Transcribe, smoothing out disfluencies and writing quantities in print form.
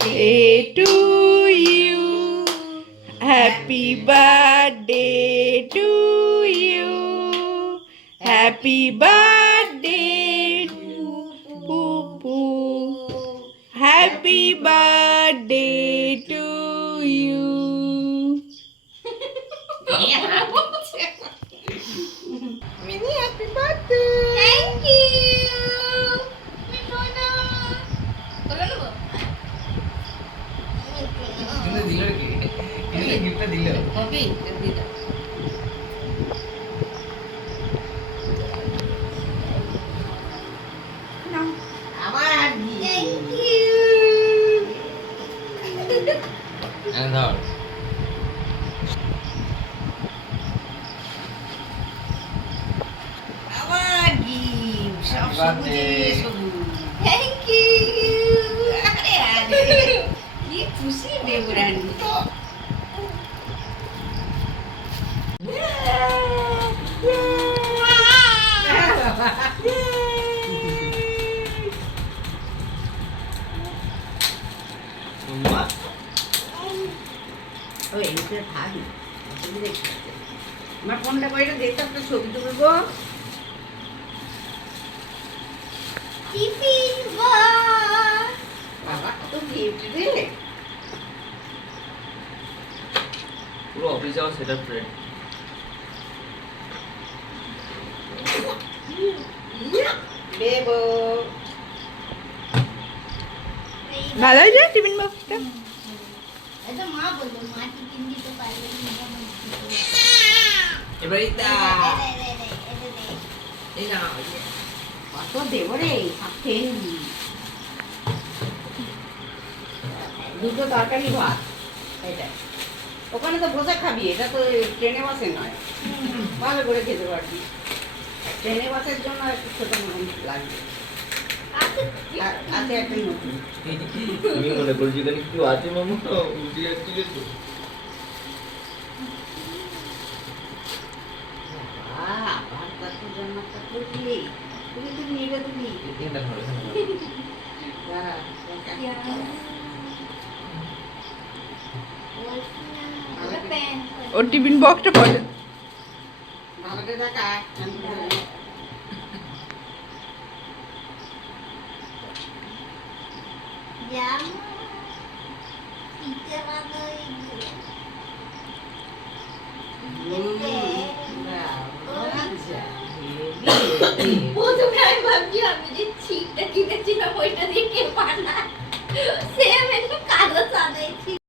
birthday to you. Happy birthday to you. Happy birthday to Poo. Happy birthday to you. Mini, happy birthday. Thank you. Thank you. কি খুশি বেবুরানি। আমার ফোনটা কইটা দেখতে একটা ছবি তুলবো। Tiffin box. বাবা কত গিফট রে। পুরো অফিস যাওয়া সেটআপ রে। দেবো ভালো হয়েছে টিফিন বক্সটা? এটা মা বললো মা টিফিন দিতে পারবে না। এবারে তা এই না কত দেবো রে সাথে দুটো তরকারি ভাত এটা ওখানে তো বসে খাবি এটা তো ট্রেনে বসে নয় ভালো করে খেতে পারবি ট্রেনে বসের জন্য একটু ছোট লাগবে আছে একটা নতুন আমি মনে করছি এখানে কি আছে মামা উল্টে যাচ্ছিল তো আবার কত জন্মটা করলি তুমি তো নিয়ে তুমি এটা ধরে ওর টিফিন বক্সটা পড়ে ভালো করে দেখা জামা পিঠে বানাই প্রথমে আমি ভাবছি আমি যে ছিটটা কিনেছিলাম ওইটা দিয়ে কে বানায় সেম একটু কালো সাদাই ছিল